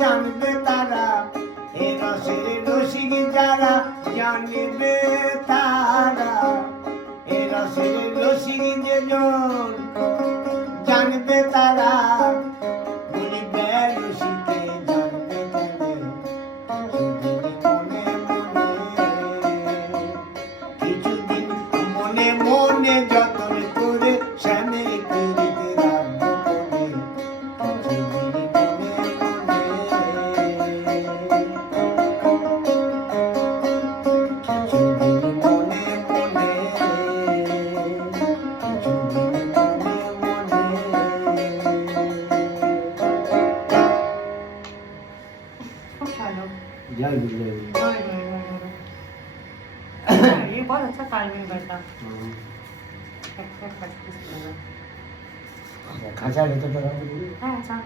জানবে তারা, এ রসের রসিক যারা জানবে তারা, এ রসের রসিক যেজন জানবে তারা, বলিবে রসিকে জানবে কিছুদিন মনে মনে যতন করে শ্যামের পিড়িতে রাখবো ये बहुत अच्छा टाइमिंग बैठा खाचा लेते तो हाँ अच्छा